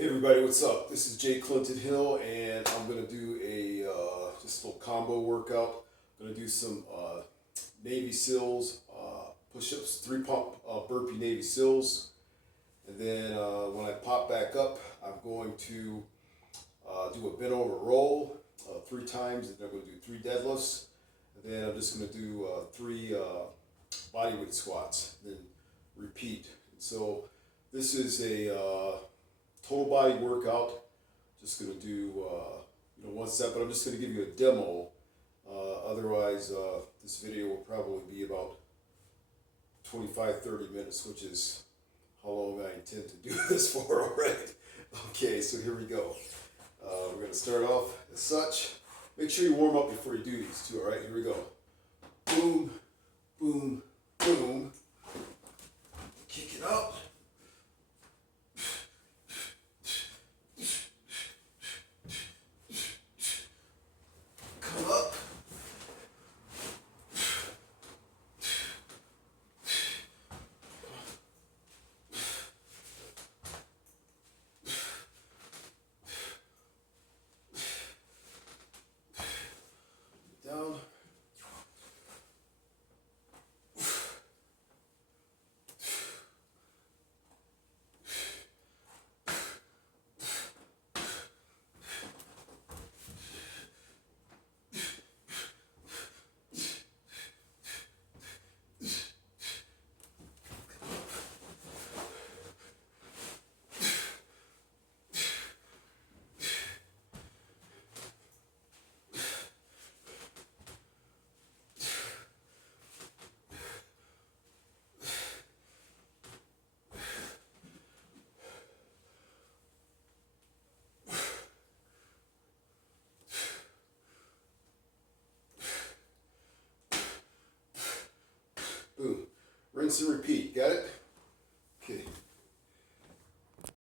Hey everybody, what's up? This is Jay Clinton Hill, and I'm gonna do a just a little combo workout. I'm gonna do some Navy SEALs push-ups, 3 pump burpee Navy SEALs, and then when I pop back up, I'm going to do a bent over roll 3 times, and then I'm gonna do 3 deadlifts, and then I'm just gonna do 3 bodyweight squats, and then repeat. And so this is a total body workout. Just going to do one set, but I'm just going to give you a demo. Otherwise, this video will probably be about 25-30 minutes, which is how long I intend to do this for. All right. Okay, so here we go. We're going to start off as such. Make sure you warm up before you do these too. All right, here we go. Boom, boom, boom. Kick it out. Up. Down. Boom. Rinse and repeat. Got it? Okay.